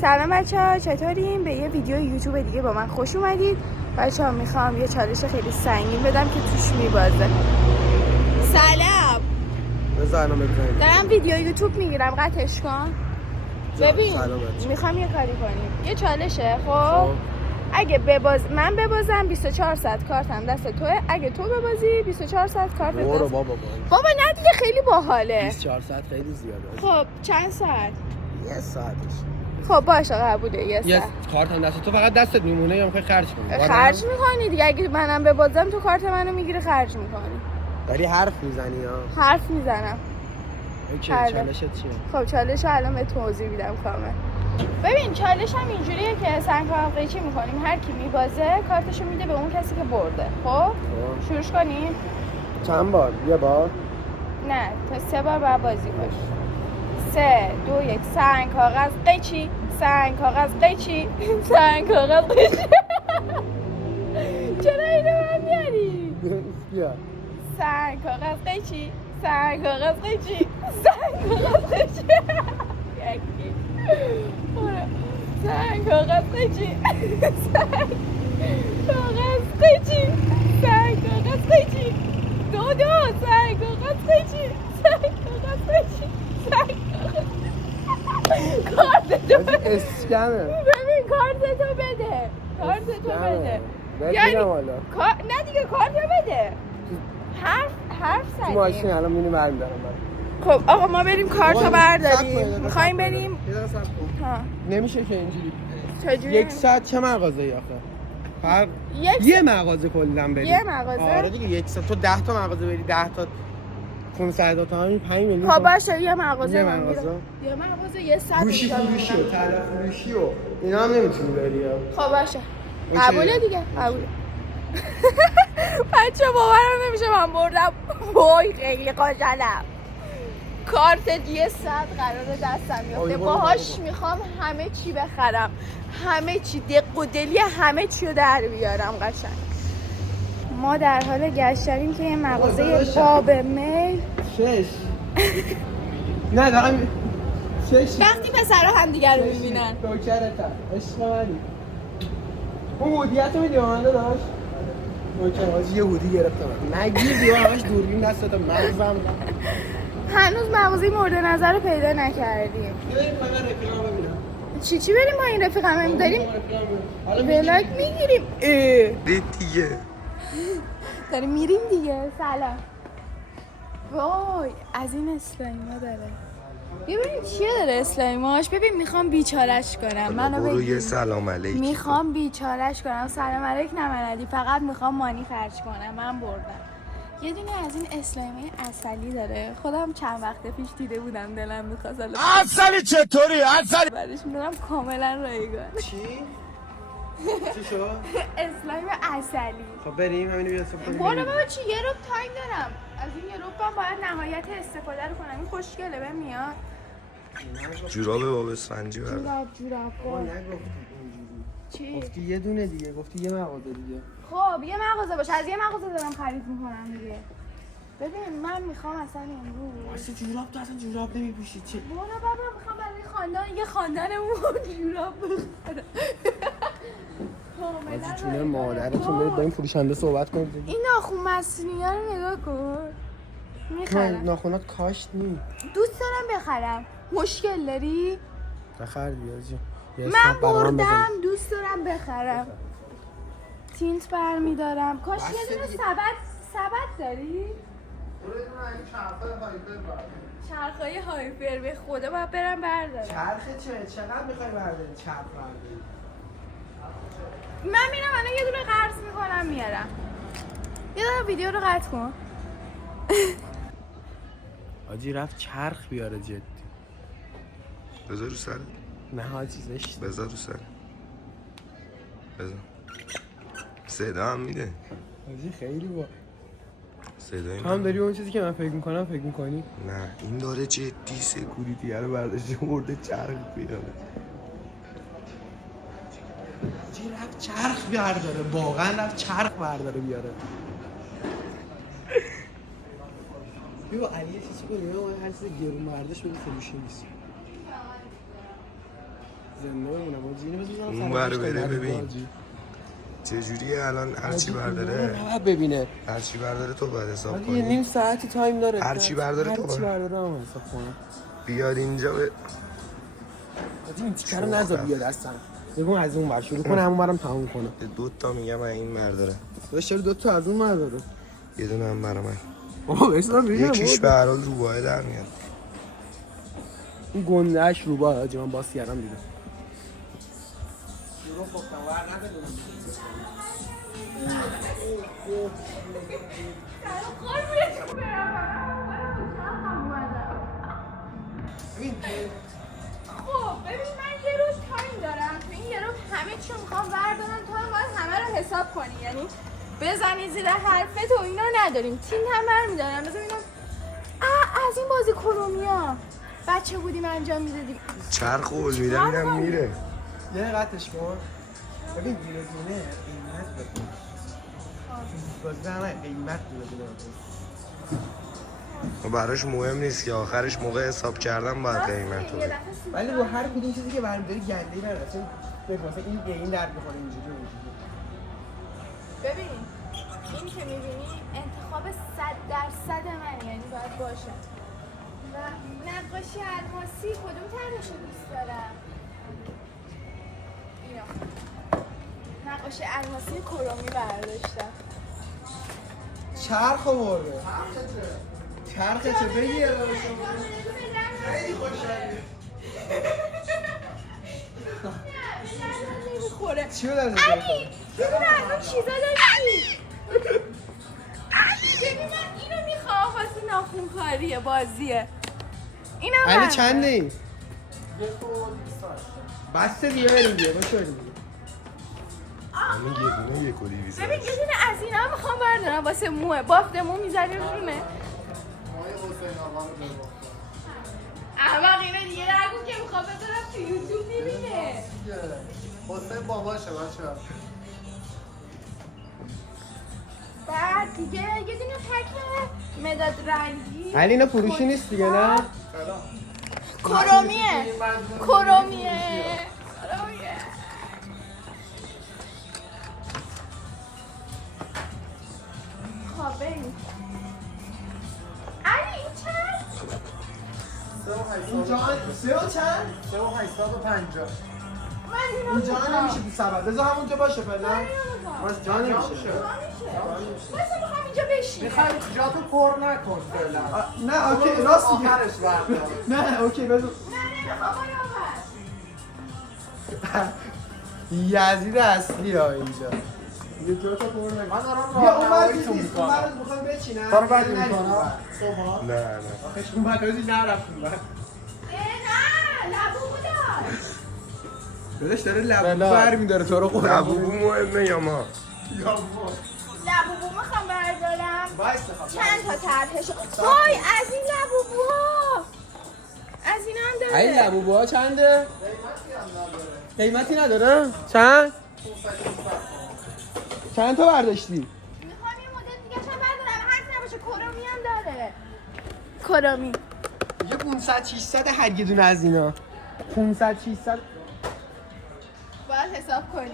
سلام بچه‌ها، چطورین؟ به یه ویدیو یوتیوب دیگه با من خوش اومدید. بچه‌ها میخوام یه چالش خیلی سنگین بدم که توش میبازه. سلام. بزنم بزنم. دارم ویدیو یوتیوب میگیرم، قطعش کن. ببین میخوام یه کاری کنیم. یه چالشه. خب اگه من ببازم 24 ساعت کارتم دست توه. اگه تو ببازی 24 ساعت کارت دست. بابا نه دیگه خیلی باحاله. 24 ساعت خیلی زیاده. خب چند ساعت؟ یه ساعتش. خب باشه قبوله. یه ساعت. کارتم دست تو، فقط دستت میمونه یا میخوای خرج کنی؟ خرج میکنی دیگه. اگه منم ببازم تو کارت منو میگیری خرج میکنی. داری حرف میزنی ها؟ حرف میزنم. اوکی، چالشت چیه؟ خب چالش الان به توضیح میدم کامل. ببین چالش هم اینجوریه که سنگ قیچی میکنیم. هر کی میبازه کارتشو میده به اون کسی که برده. خب شروع کنیم. چند بار؟ یه بار؟ نه تا 3 بار باید بازی کنی. 3 2 1 سنگ کاغذ قیچی. سنگ کاغذ قیچی. سنگ کاغذ قیچی. چرا اینو من میاری؟ بیا. سنگ کاغذ قیچی. سنگ کاغذ قیچی. سنگ کاغذ قیچی. یکی. سنگ کاغذ قیچی. سنگ کاغذ قیچی. سنگ کاغذ قیچی. 2 سنگ کاغذ قیچی. سنگ کاغذ قیچی. سنگ کارتتو بده. اسکمه. ببین کارتتو بده. کارتتو بده. یعنی نه دیگه کارتو بده. حرف زدیم. تو ماشین الان میریم برمی‌دارم. خب آقا ما بریم کارتو برداریم. می‌خوایم بریم. ها. نمیشه که اینجوری. چجوری؟ 1 ساعت چه مغازه‌ای آخه؟ یه مغازه کلا بریم. یه مغازه؟ آره دیگه 1 ساعت تو 10 تا مغازه بری 10 تا 500 تا همین 5 میلیون. خب باشه یه مغازه. یه مغازه. یه ساعت گوشی فروشی و طلا فروشی و اینا هم نمیتونی بری. خب باشه. قبوله دیگه. قبوله. بچه باورم نمیشه من بردم. وای خیلی خوشحالم. کارت یه ساعت قراره دستم بیفته. باهاش میخوام همه چی بخرم. همه چی دق و دلی همه چی رو در بیارم قشنگ. ما در حال گشتیم که یه مغازه باب میل 6 نه دارم 6 وقتی پسرها هم دیگر رو میبینن نوکرتم عشق منی. اون هودیت رو میدی به من داداش؟ نوکر یه هودی گرفتم نگیردی همش دوربین دستم مغزم. هنوز مغازه مورد نظر رو پیدا نکردیم. بریم من رفیقام ببینم. چی بریم ما این رفیقم داریم؟ ولاگ میگیریم. دیگه داریم میریم دیگه. سلام. وای از این اسلایما داره. ببین چیه داره اسلایماش. ببین میخوام بیچارش کنم. منو برو یه سلام علیک. میخوام بیچارش کنم. سلام علیک نمردی. فقط میخوام مانی خرج کنم. من بردم. یه دونه از این اسلایمای عسلی داره. خودم چند وقت پیش دیده بودم دلم می‌خواست. عسلی چطوری؟ عسلی بعدش می‌دونم کاملا رایگان. چی شد؟ اسلایم عسلی. خب بریم همینو بیا استفاده کنیم. برو بابا چی یه روب تایم دارم. از این یه روب باید نهایت استفاده رو کنم. این خوشگله به میاد. جوراب باب اسفنجی بردار. جوراب. نگفتی چی؟ گفتی یه دونه دیگه، گفتی یه مغازه دیگه. خب یه مغازه باشه. از یه مغازه دارم خرید میکنم دیگه. ببین من میخوام اصلا امروز واسه جوراب تو اصلا جوراب نمیپوشی چه؟ برو بابا میخوام برای خاندان یه خاندانمون جوراب بخرم. از جون مادرتون برید با این فروشنده صحبت کنید. این ناخون مصنوعی رو نگاه کن. میخرم. ناخونات کاشت نی. دوست دارم بخرم. مشکل داری؟ بخر دیازی. من بردم دوست دارم بخرم. تینت برمیدارم. کاش یه دونه سبد داری؟ چرخای هایپر به خدا باید برم بردارم. چرخه چقدر میخوای برداری چرخ برداری؟ من میرم الان یه دونه قرض میکنم میارم. یه دونه ویدیو رو قطع کن. آجی رفت چرخ بیاره جدی. بذار رو سر. نه حاجی زشت. بذار رو سر. بذار. صدا هم میده. آجی خیلی با صدای هم داری اون چیزی که من فکر میکنم فکر میکنی؟ نه این داره جدی سکوریتی رو برداشته مرده چرخ بیاره. چی رفت چرخ برداره واقعا رفت چرخ برداره بیاره. بیا علی چیزی کنیم هر چیز گرون برداشت بده فروشی نیست. زنده بمونه با جینو بزنم اون بر بره ببین چجوریه الان هرچی برداره ببینه هرچی برداره تو باید حساب یه کنی نیم ساعتی تایم داره هرچی برداره تو هرچی باید برداره هم حساب کنم بیاد اینجا این تیکر رو نذار بیاد اصلا بگم از اون ور شروع کنه همون برم تموم کنه 2 تا میگم این برداره داشت 2 تا از اون ور داره یه دونه هم برای من بابا بسار ببینم یکیش به هر حال روباه در میاد این گندهش روباه حاجی من باز کردم دیدم خب ببین من یه روز تایم دارم تو این یه روز همه چی میخوام بردارم تو هم باید همه رو حساب کنی یعنی بزنی زیر حرفت و اینا نداریم تیم هم برمیدارم بذار ببینم از این بازی کرومیا بچه بودیم انجام میدادیم چرخ قول میدم اینم میره یه قطعش کن ببین دونه دونه قیمت بکن بازی همه قیمت دونه دونه و براش مهم نیست که آخرش موقع حساب کردن باید قیمت رو ولی با هر کدوم چیزی که برمی‌داری گنده‌ای نداره چون مثلا این درد می‌خوره اینجوری ببین این که می‌بینی انتخاب 100% منه یعنی باید باشه و نقاشی الماسی کدوم طرحشو دوست دارم اینا نقاشی الماسی کرومی برداشتم چرخ آورده چرخ چه بگیر خیلی خوشحالی نمیخوره چی رو در زده علی ببین الان چیزا داشتی ببین من اینو میخوام واسه ناخونکاریه بازیه اینم علی چنده این؟ بسته دیگه بریم دیگه باشه بریم دیگه همین یه دونه 1.200 ببین یه دونه از اینا هم میخوام بردارم واسه موه بافت مو میزنی رونه احمق اینو دیگه نگو که میخوام بذارم تو یوتیوب ببینه حسین باباشه بچه بعد دیگه یه دونه پک مداد رنگی علی اینا فروشی نیست دیگه نه؟ کرومیه کرومیه خب بریم علی این چند؟ اینجا سه و چند؟ 3,850 من اینو اینجا میخوام نمیشه تو سبد بذار همونجا باشه فعلا باز جا نمیشه باشه میخوام اینجا بشین میخوای جاتو پر نکن فعلا نه اوکی راست میگه آخرش بردار نه اوکی بذار نه نمیخوام یزید اصلی ها اینجا یه جا تا پر نکن من دارم بیا اون راهنمایی بعد تو نیست اون میکنم بعد میخوام بچینم کارو بعد نه، میکنم صبح نه نه آخه اون بعد روزی نرفتیم بعد نه لبو داشت داداش داره لب بلا. بر میداره تو رو قرآن لبوبو مهمه یا ما لبوبو میخوام بردارم وایسا چند تا طرحش وای از این لبوبوها از این هم داره این لبوبوها چنده؟ قیمتی نداره؟ چند؟ چند تا برداشتی؟ میخوام یه مدل دیگه چند بردارم هرچی نباشه کرومی هم داره کرومی یه 500 600 هر یه دونه از اینا 500 600 باید حساب کنی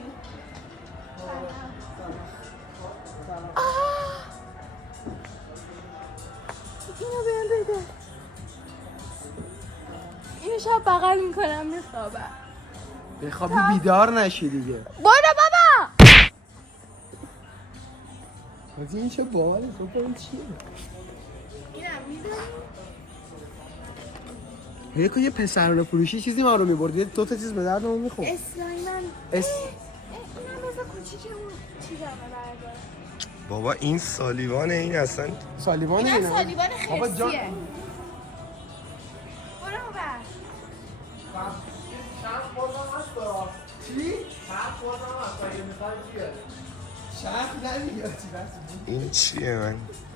اینو بهم بده اینو شب بغل میکنم میخوابم بخوابی بیدار نشی دیگه برو بابا از این چه باحاله تو این چیه؟ اینم میدونی یکو یه پسرانه فروشی چیزی ما رو میبرد یه دو تا چیز به دردمون میخورد اسلایمن اس اینم بذار کوچیکمون چیزمه بردار بابا این سالیوانه این اصلا سالیوان اینم اینا سالیوان بابا خرسیه جان برو بر چند بازم هست دارم چی؟ چند بازم هست اگه میخوای بیاد شرط نمیگه چی بس این چیه من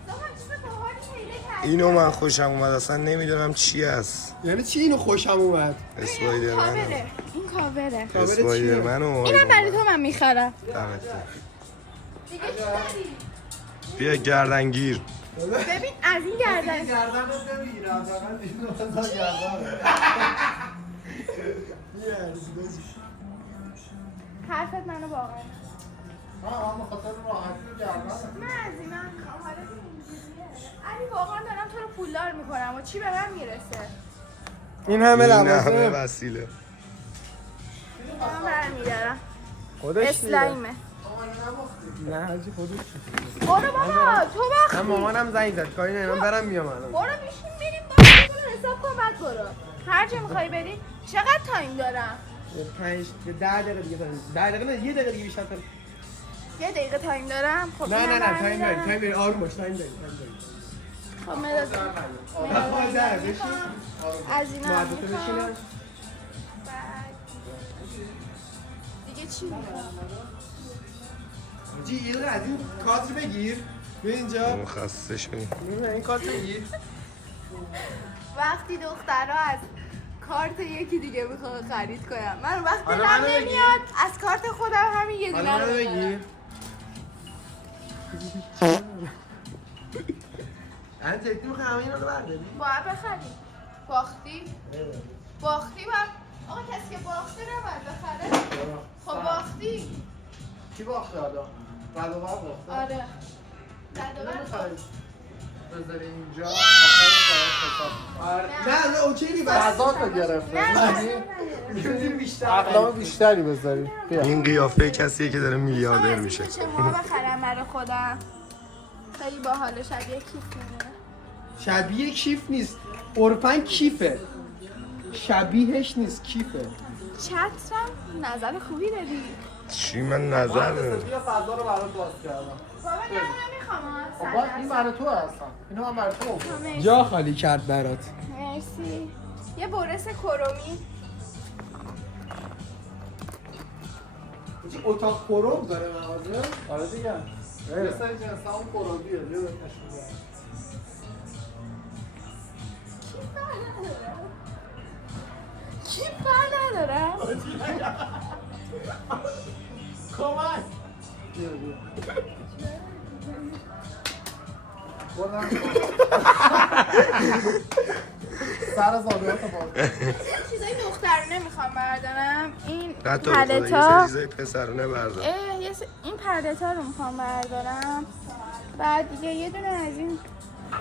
بابا چیز باحالی پیدا کردم اینو من خوشم اومد اصلا نمیدونم چی است یعنی چی اینو خوشم اومد؟ اسپایدرمن کاوره این کاوره کاور چیه؟ اسپایدرمن و اینم برای تو من میخرم دمت گرم. دیگه چی داری؟ بیا گردنگیر ببین از این گردن گردنت نمیگیره حداقل اینو بذار گردن حرفت منو واقعا من بخاطر راحتی گردن من از این من حالت اینجوریه علی واقعا دارم تو رو پولدار میکنم و چی به من میرسه این همه این همه لوازم وسیله دارم برمیدارم خودش اسلایمه نه حاجی خودش برو بابا تو وقت من مامانم زنگ زد کاری نه من برم میام الان برو بیشیم بریم باید حساب کن بعد برو هر جا میخوای بری چقدر تایم دارم 10 دقیقه دیگه 10 دقیقه نه 1 دقیقه دیگه بیشتر یه دقیقه تایم دارم خب نه اینم تایم برمی‌دارم. داری آروم باش تایم داری خب مداد از اینا هم معدت می‌خوام. بشینم بعد دیگه چی میخوام جی یه از این کادر بگیر به اینجا خسته شدیم این کادر بگیر وقتی دخترها از کارت یکی دیگه میخوام خرید کنم من وقتی حالا دلم منو بگیر. نمیاد از کارت خودم همین یه دونه حالا رو منو بخرم. بگیر من جدی میخوام همه اینا رو برداری باید بخری باختی باختی باید آقا کسی که باخته نباید بخره خب باختی کی باخته حالا؟ بعد و بعد باخته؟ آره زد و بند نمیخوای بذاری اینجا نه اوکی غذا تو گرفته اقلام بیشتری بذاری بیا این قیافه کسیه که داره میلیاردر میشه چه ما بخرم برای خودم خیلی باحاله شبیه کیف میمونه شبیه کیف نیست اورپن کیفه شبیهش نیست کیفه چترم نظر خوبی داری چی من نظر نمیدم بیا فضا رو برات باز کردم بابا نه نمیخوام بابا این برای تو هستن اینو هم برای تو جا خالی کرد برات مرسی یه برس کرومی اتاق کروم داره مغازه آره دیگه یه سری جنس هم کروبیه یه بهت نشون بدم. کی پر نداره کمک بیا بیا بردم سر زادهات باز چیزای دخترونه میخوام بردارم این حتی به خدا یه پلتا چیزای پسرونه بردار این پلتا رو میخوام بردارم بعد دیگه یه دونه از این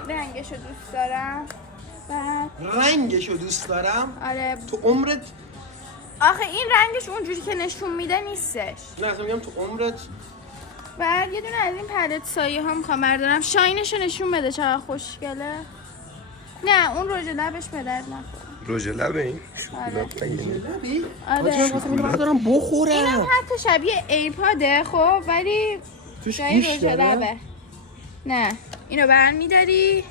رنگشو دوست دارم بعد رنگشو دوست دارم آره تو عمرت آخه این رنگش اونجوری که نشون میده نیستش نه اصلا میگم تو عمرت بعد یه دونه از این پلت سایه ها میخوام بردارم شاینشو نشون بده چقدر خوشگله نه اون رژ لبش به درد نخوره رژ لبه این آره. شکلات نگینی آره دارم بخورم اینم حتی شبیه ایپاده خب ولی توش جای گوش رژ داره لبه نه اینو برمیداری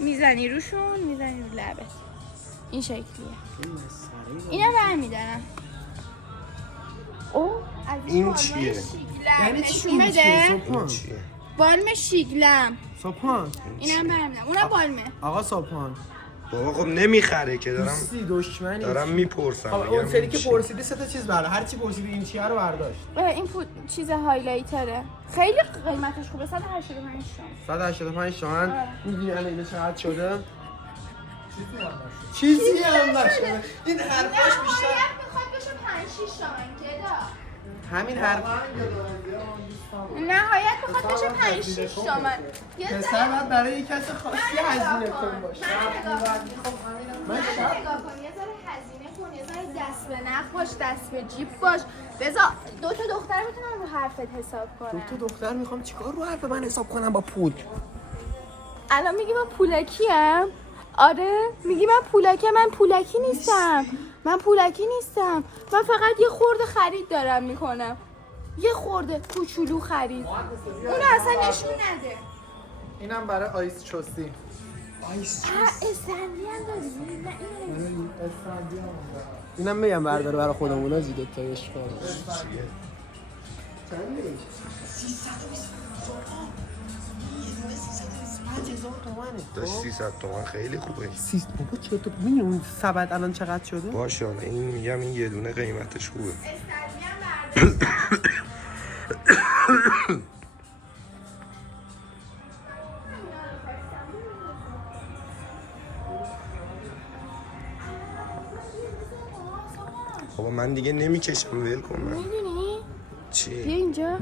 میزنی روشون میزنی رو لبت این شکلیه اینو برمیدارم او از این بالم چیه؟ شیگلم یعنی چی نشون بده این چیه؟ بالم شیگلم ساپان اینم برمیدارم اونم بالمه آقا ساپان بابا خب نمیخره که دوستی دشمنی دارم میپرسم خب اون سری که پرسیدی سه تا چیز برده هر چی پرسیدی این چیه رو برداشت این چیز هایلایتره خیلی قیمتش خوبه 185 تومن 185 تومن آره. میدونی الان اینو چقدر شده چیزی هم نشده این حرفاش بیشتر میخواد بشه 5 6 تومن گدا همین حرف نهایت میخواد بشه 5 6 تومن یه پسر باید برای یک کس خاصی هزینه کن باشه من نگاه کن یه ذره هزینه کن یه ذره دست به نخ باش دست به جیب باش بذار 2 تا دختر میتونن رو حرفت حساب کنن تو دختر میخوام چیکار رو حرف من حساب کنم با پول الان میگی من پولکیم آره میگی من پولکم من پولکی نیستم من فقط یه خورده خرید دارم میکنم یه خورده کوچولو خرید اونو اصلا نشون نده اینم برای آیس چوسی استندی هم داری؟ نه اینو استندی هم دارم. اینم میگم برداره برای خودمون از این دوتایش کنم داشت 300 تومن خیلی خوبه بابا چه تو ببین اون سبد الان چقدر شده باشه حالا این میگم این یه دونه قیمتش خوبه استندی هم برداشتم من دیگه نمیکشم ول کن من. میدونی؟ بیا چی؟ اینجا.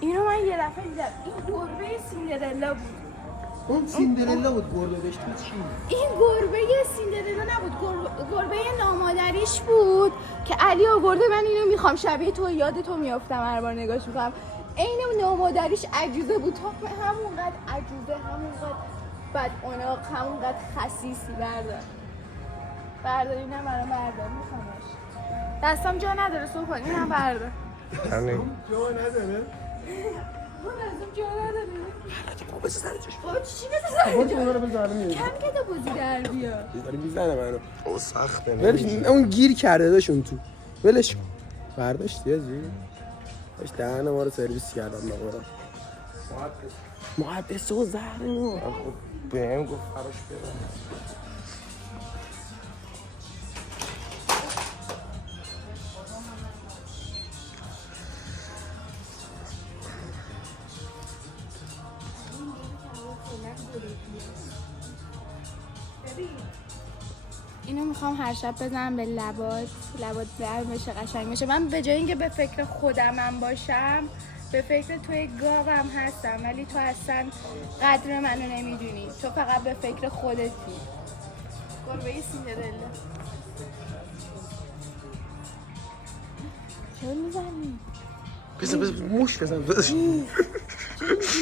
اینو من یه دفعه دیدم. این گربه سیندرلا بود. اون سیندرلا بود گربه بهش تو چی؟ این گربه سیندرلا نبود، گربه نامادریش بود که علی آورده. من اینو میخوام، شبیه تو، یاد تو میافتم هر بار نگاش میکنم. عین نامادریش عجوزه بود، تا همونقدر عجوزه، همونقدر بدعناق، همونقدر خسیسی. بردار اینم برام بردار، میخوامش. دستم جا نداره صبح کن، اینم بردار. جا نداره؟ جا نداره. بابا بزن سر جاش. بابا چی بزن بابا اونا رو بزن میاد. کم که تو بازی در بیا. داره میزنه منو. او سخته ولش اون گیر کرده داشون تو. ولش برداشت یه جی. باش دهن ما رو سرویس کردم به قرآن. محبس و زهر ما. بهم گفت براش ببر. اینو میخوام هر شب بزنم به لبات در بشه، قشنگ بشه. من به جای اینکه به فکر خودمم باشم، به فکر توی گاوم هستم، ولی تو اصلا قدر منو نمیدونی. تو فقط به فکر خودتی. گربه سیندرلا. چرا میزنی؟ بزن موش بزن. چرا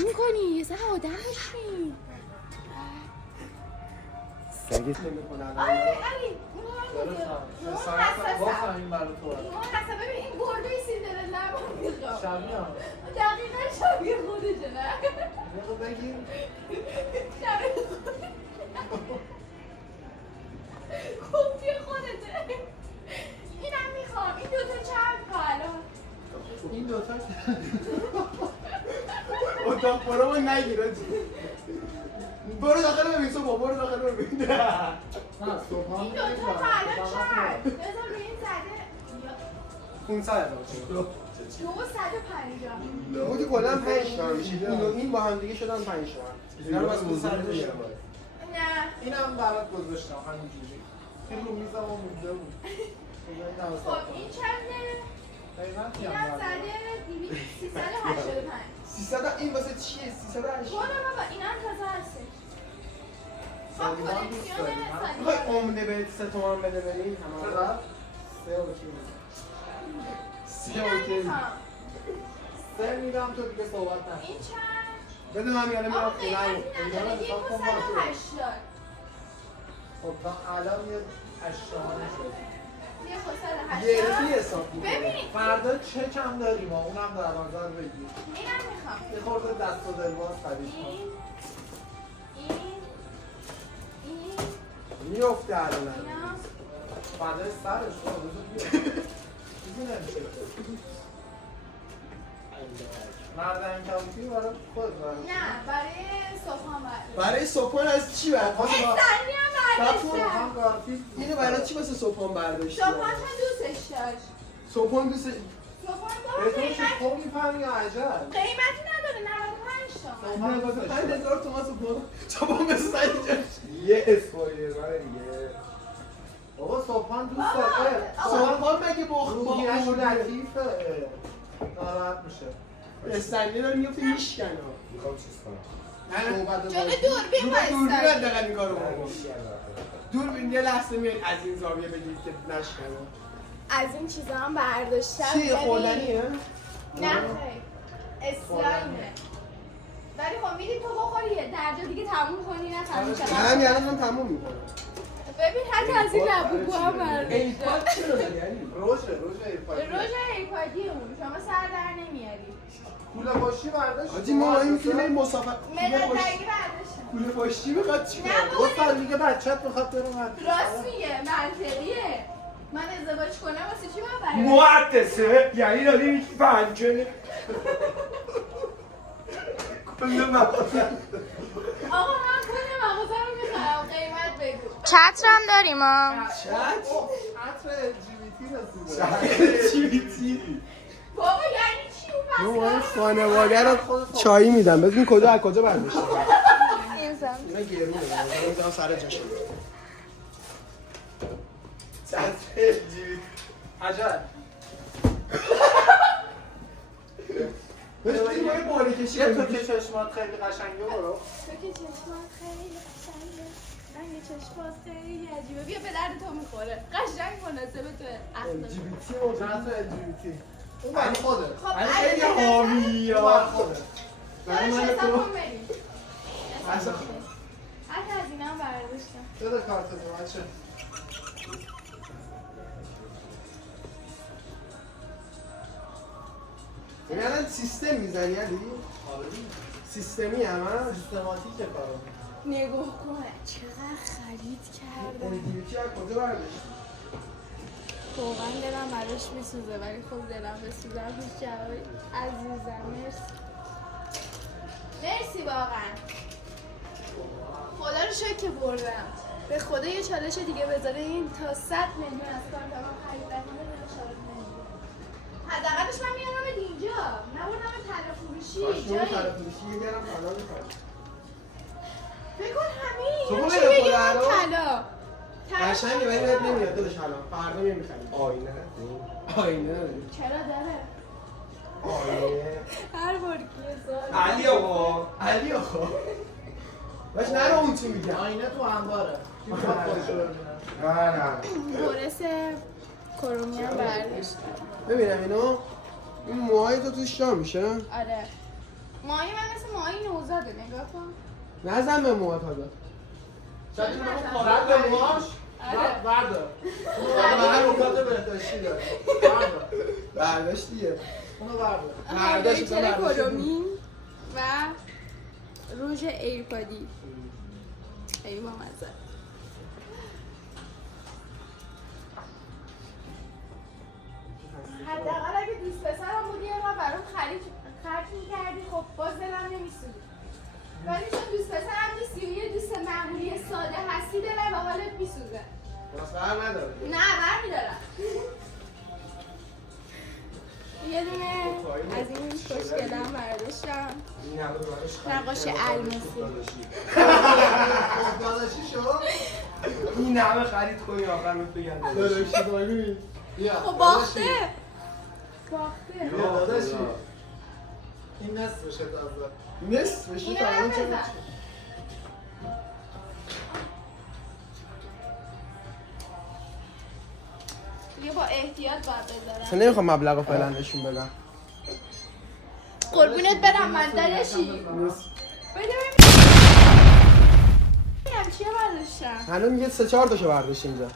میکنی؟ یه سر آدم باشی. سگت نمیکنن. علی باز این برای تو ببین این گربه سیندرلا رو میخوام. شبیه هم دقیقا شبیه خودشه نه؟ یه بگیر شبیه خودشه. خوبی خودته. اینم میخوام. این دوتا چند تا الان؟ این دوتا اتاق برو من نگیره. برو داخل ببین صبح، برو داخل ببین. نه صبح این دوتا تا الان چند؟ بذار روی این زده 500 250. بودی کلا 5 تا میشه. این با هم دیگه شدن 5 تا. اینا رو بس بزرگ میشه. نه اینم برات گذاشتم همینجوری. این رو میزم و مونده بود. خب این چنده؟ قیمتی اینم هم زده 385. 300 این واسه چیه؟ 380. برو بابا اینم تازه هستش. خب سالیوان دوست کلکسیون داریم. میخوای سالیوان. عمده بهت 3 تومن بده بریم؟ چقدر؟ 3 اوکی. 3 اینم اوکی. میخوام. 3 میدم تو دیگه صحبت نکن. این چند؟ بده من یعنی میرم آقا خونه رو. قیمتی نداره. 180. خب تا الان یه 80 شد. گرفتی حساب می‌کنی. ببین فردا چک هم داریم ها، اونم در نظر بگیر. اینم میخوام. یه خورده دست و دلواز خرید کن. این میفته الان. اینا فردای سرش رو بذار بیا. چیزی نمیشه. مردن کبوتی برای خود برای نه برای صبحان برای صبحان از چی برای؟ استنی هم برداشتم. هم گارفیل اینو برای چی واسه صبحان برداشتی؟ صبحان من دوستش داشت. صبحان دوست صبحان به با تو چه قیمت تو میفهمی یا عجل؟ قیمتی نداره 95 تومن. 5000 تومان صبحان به سعی جاش. یه اسپویلر برای دیگه. بابا صبحان دوست بابا، داره. صبحان مگه با روحیش با لطیفه. ناراحت میشه. استنی داره میفته میشکنه. میخوام چیز کنم. جلو دوربین رو به دوربین بایستن. حداقل این کارو بکن. دوربین یه لحظه میاد از این زاویه بگید که نشکنه. از این چیزا هم برداشتم. چی ببین. خوردنیه؟ نه خیر. اسلایمه. ولی خب میدی تو بخوری در جا دیگه تموم کنی نه تموم چقدر. همین الان تموم میکنم. ببین حتی از این لبوبو هم برداشتم. ایپاد چرا داری علی؟ روشه ایرپایی. روژ ایپادی اون شما سر در نمیاری. کوله باشی برداشت. آجی ما این میتونیم مسافر مداد درگی برداشتم. کوله پشتی میخواد چی نه کنه؟ بابا. گفتم دیگه بچت میخواد بره من. راست میگه منطقیه. من ازدواج کنم واسه چی باید برای؟ مهندسه یعنی داری میگی پنجه. کل مغازه. آقا من کل مغازه رو میخرم قیمت بگو. چترم داریم ها. عطر LGBT رسیده. چی بیتی؟ بابا یعنی چی اون ما این پس؟ خانواده رو چایی میدم. ببین کجا از کجا برداشتی؟ این سم. اینا گرونه. اینا سر جاشه. چتر جیوی. عجب بشتی ما یه باره کشی یه تو که چشمات خیلی قشنگه برو تو که چشمات خیلی قشنگه رنگ چشمات خیلی عجیبه بیا به درد تو میخوره قشنگ مناسب توه اخلاق LGBT چند تا LGBT اون برای خوده خب علی خیلی حامی اون برای خوده برای من حساب تو کن بریم حتی از اینا هم برداشتم بده کارت دو بچه یعنی الان سیستم میزنی علی؟ سیستمی هم هست؟ سیستماتیکه کارو نگاه کن چقدر خرید کردم LGBT از کجا برداشتی؟ واقعا دلم براش میسوزه ولی خب دلم بسوزم هیچ جوابی عزیزم مرسی واقعا خدا رو شکر که بردم به خدا یه چالش دیگه بذاره این تا 100 میلیون از کار دارم خریدن حداقلش من میارم اینجا نبردم طلا فروشی جایی طلا فروشی یه گرم طلا می‌خواد فکر کن همه تو اینا خب چی بگو بگم طلا. طلا قشنگه ولی بهت نمیاد دلش الان فردا میام می‌خریم آینه آینه نداری چرا داره آینه هر بار که سوال علی آقا علی آقا باش نرو اون چی میگم آینه تو انباره کی میخواد خودشو ببینه نه بورس کرومی هم برداشتم ببینم اینو این موهای تو توش جا میشه آره ماهی من مثل ماهی نوزاده نگاه کن نزن به موها تازه شاید اون کارت به موهاش بردار اون هر اوقات بهداشتی داره بردار برداشت دیگه اونو بردار هایلایتر کرومی و روژ ایرپادی خیلی بامزه حداقل اگه دوست پسرم بودی یه ما برام خرج می‌کردی خب باز دلم نمی‌سوزید ولی چون دوست پسرم نیستی و یه دوست معمولی ساده هستی دلم به حالت می‌سوزه بس بر نداره نه برمی‌دارم یه دونه از این خوشگلم برداشتم این همه براش نقاش الماسی داداشی شو این همه خرید کنی آخر بهت بگن داداشی بگوی بیا خب باخته بیا داداشی این نصفشه تازه نصفش اینو تا الان هم چه بزن دیگه با احتیاط باید بذارم تو نمیخوام مبلغ رو فعلا نشون بدم قربونت برم من داداشی نصف بده ببینم چیه برداشتم هنوز میگه 3-4 تاشو برداشت اینجا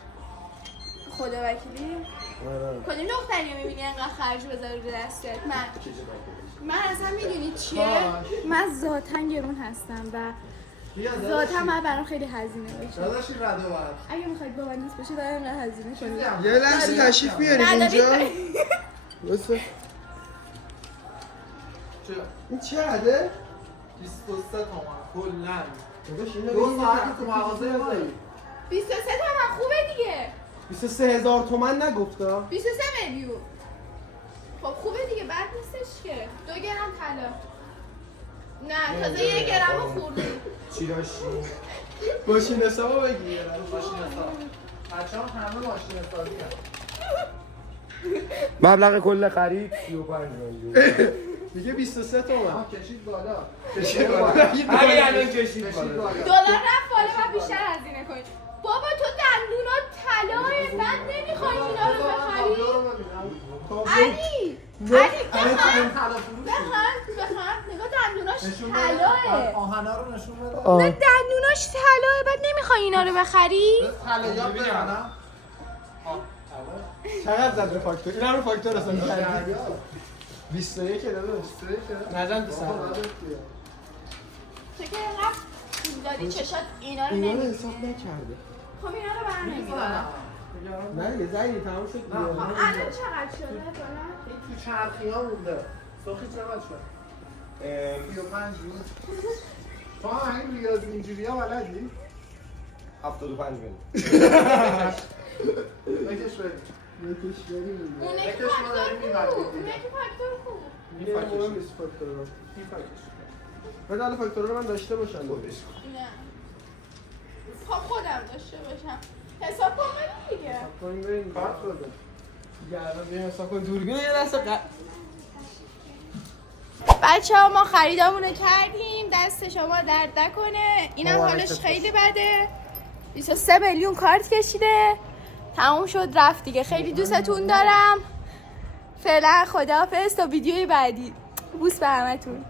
خدا وکیلی آره. کدوم دختری رو میبینی انقدر خرج بذاره رو دستت من اصلا میدونی چیه من ذاتاً گرون هستم و بیا ذاتاً من برام خیلی هزینه باشه داداشی رد و برد اگه میخواید با من دوست باشید باید انقدر هزینه کنید یه لحظه تشریف بیارید ندارید اینجا بس این چه عده؟ 23 تومن کلن داداش اینو دو بگید ساعت تو مغازه بذاری 23 تومن خوبه دیگه 23,000 تومن نگفتا؟ 23 میلیون خب خوبه دیگه بد نیستش که 2 گرم طلا نه تازه 1 گرم خورده چی داشتی؟ ماشین حسابو بگی یه لحظه. ماشین حساب بچه هم همه ماشین حسابی هم مبلغ کل خرید 35 میلیون دیگه 23 تومن کشید بالا کشید بالا همین الان کشید بالا دلار رفت بالا و بیشتر هزینه کنید بابا تو دندونات طلاه بعد نمیخوای اینا رو بخری علی بخند نگاه دندوناش طلاه آهنا رو نشون بده نه دندوناش طلاه بعد نمیخوای اینا رو بخری طلاییات بزنم چقدر زد به فاکتور؟ این هم رو فاکتور اصلا کردی 21 داداش نزن تو سر تو که اینقدر پول دادی چشات اینا رو اینا رو نمی‌بینی. حساب نکرده خب اینا رو برنمیدارم نه یه زنی تمام شد دیگه. الان چقدر شده دارم این تو چرخی ها مونده سخی چقدر شد 35 جون تو هم این ریاضی اینجوری ها بلدی؟ 75 میلیون بکش بریم یکیش بریم دیگه. اونه که بکش ما داریم فاکتور خوب می‌بریم اونه که فاکتور خوب این مهم نیست فاکتور رو این فکرش بعد حالا فاکتور رو من داشته باشم نه خب خودم داشته باشم حساب کن بدیم دیگه کنیم بریم کارت بده گردم بیا حساب کن دوربین یه دست بچه ها ما خریدامونو کردیم، دست شما درد نکنه. اینم حالش خیلی بده. 23 میلیون کارت کشیده. تموم شد رفت دیگه. خیلی دوستتون دارم. فعلا خداحافظ تا ویدیوی بعدی. بوس به همتون.